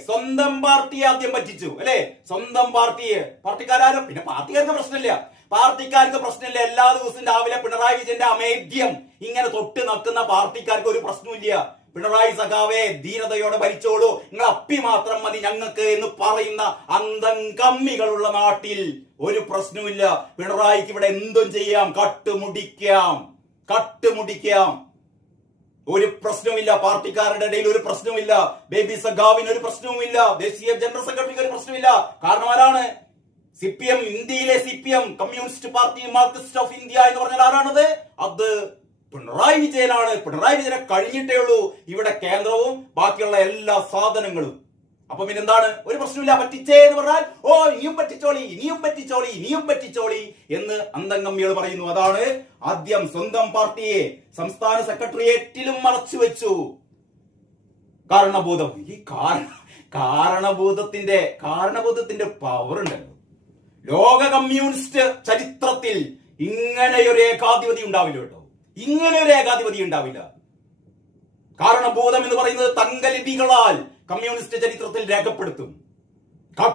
സ്വന്തം പാർട്ടിയെ ആദ്യം പറ്റിച്ചു അല്ലെ? സ്വന്തം പാർട്ടിയെ. പാർട്ടിക്കാരും പിന്നെ പാർട്ടിക്കാർക്ക് പ്രശ്നമില്ല. പാർട്ടിക്കാർക്ക് പ്രശ്നമില്ല. എല്ലാ ദിവസവും രാവിലെ പിണറായി വിജയന്റെ അമേദ്യം ഇങ്ങനെ തൊട്ട് നക്കുന്ന പാർട്ടിക്കാർക്ക് ഒരു പ്രശ്നമില്ല പിണറായി സഖാവേ ധീരതയോടെ ഭരിച്ചോളൂ. നിങ്ങൾ അപ്പി മാത്രം മതി ഞങ്ങൾക്ക് എന്ന് പറയുന്ന അന്തം കമ്മികളുള്ള നാട്ടിൽ ഒരു പ്രശ്നമില്ല പിണറായിക്ക് ഇവിടെ എന്തും ചെയ്യാം. കട്ടുമുടിക്കാം. കട്ടുമുടിക്കാം. ഒരു പ്രശ്നവുമില്ല പാർട്ടിക്കാരുടെ ഇടയിൽ ഒരു പ്രശ്നവുമില്ല ബേബി സഖാവിന് ഒരു പ്രശ്നവുമില്ല ദേശീയ ജനറൽ സെക്രട്ടറിക്ക് ഒരു പ്രശ്നമില്ല കാരണം ആരാണ്? സി പി എം ഇന്ത്യയിലെ C P M communist party marxist of India എന്ന് പറഞ്ഞാൽ ആരാണത്? അത് പിണറായി വിജയനാണ്. പിണറായി വിജയനെ കഴിഞ്ഞിട്ടേ ഉള്ളൂ. ഇവിടെ കേന്ദ്രവും ബാക്കിയുള്ള എല്ലാ സാധനങ്ങളും. അപ്പൊ പിന്നെ എന്താണ്? ഒരു പ്രശ്നമില്ല പറ്റിച്ചേ എന്ന് പറഞ്ഞാൽ ഓ ഇനിയും പറ്റിച്ചോളി ഇനിയും പറ്റിച്ചോളി ഇനിയും പറ്റിച്ചോളി എന്ന് അന്തംഗമ്മികൾ പറയുന്നു. അതാണ് ആദ്യം സ്വന്തം പാർട്ടിയെ സംസ്ഥാന സെക്രട്ടേറിയറ്റിലും മറച്ചു വെച്ചു. കാരണബോധം. ഈ കാരണ കാരണബോധത്തിന്റെ കാരണബോധത്തിന്റെ പവർ ഉണ്ടല്ലോ ലോക കമ്മ്യൂണിസ്റ്റ് ചരിത്രത്തിൽ ഇങ്ങനെ ഒരു ഏകാധിപതി ഉണ്ടാവില്ല കേട്ടോ. ഇങ്ങനെ ഒരു ഏകാധിപതി ഉണ്ടാവില്ല. കാരണബോധം എന്ന് പറയുന്നത് തങ്കലിപികളാൽ കമ്മ്യൂണിസ്റ്റ് ചരിത്രത്തിൽ രേഖപ്പെടുത്തും.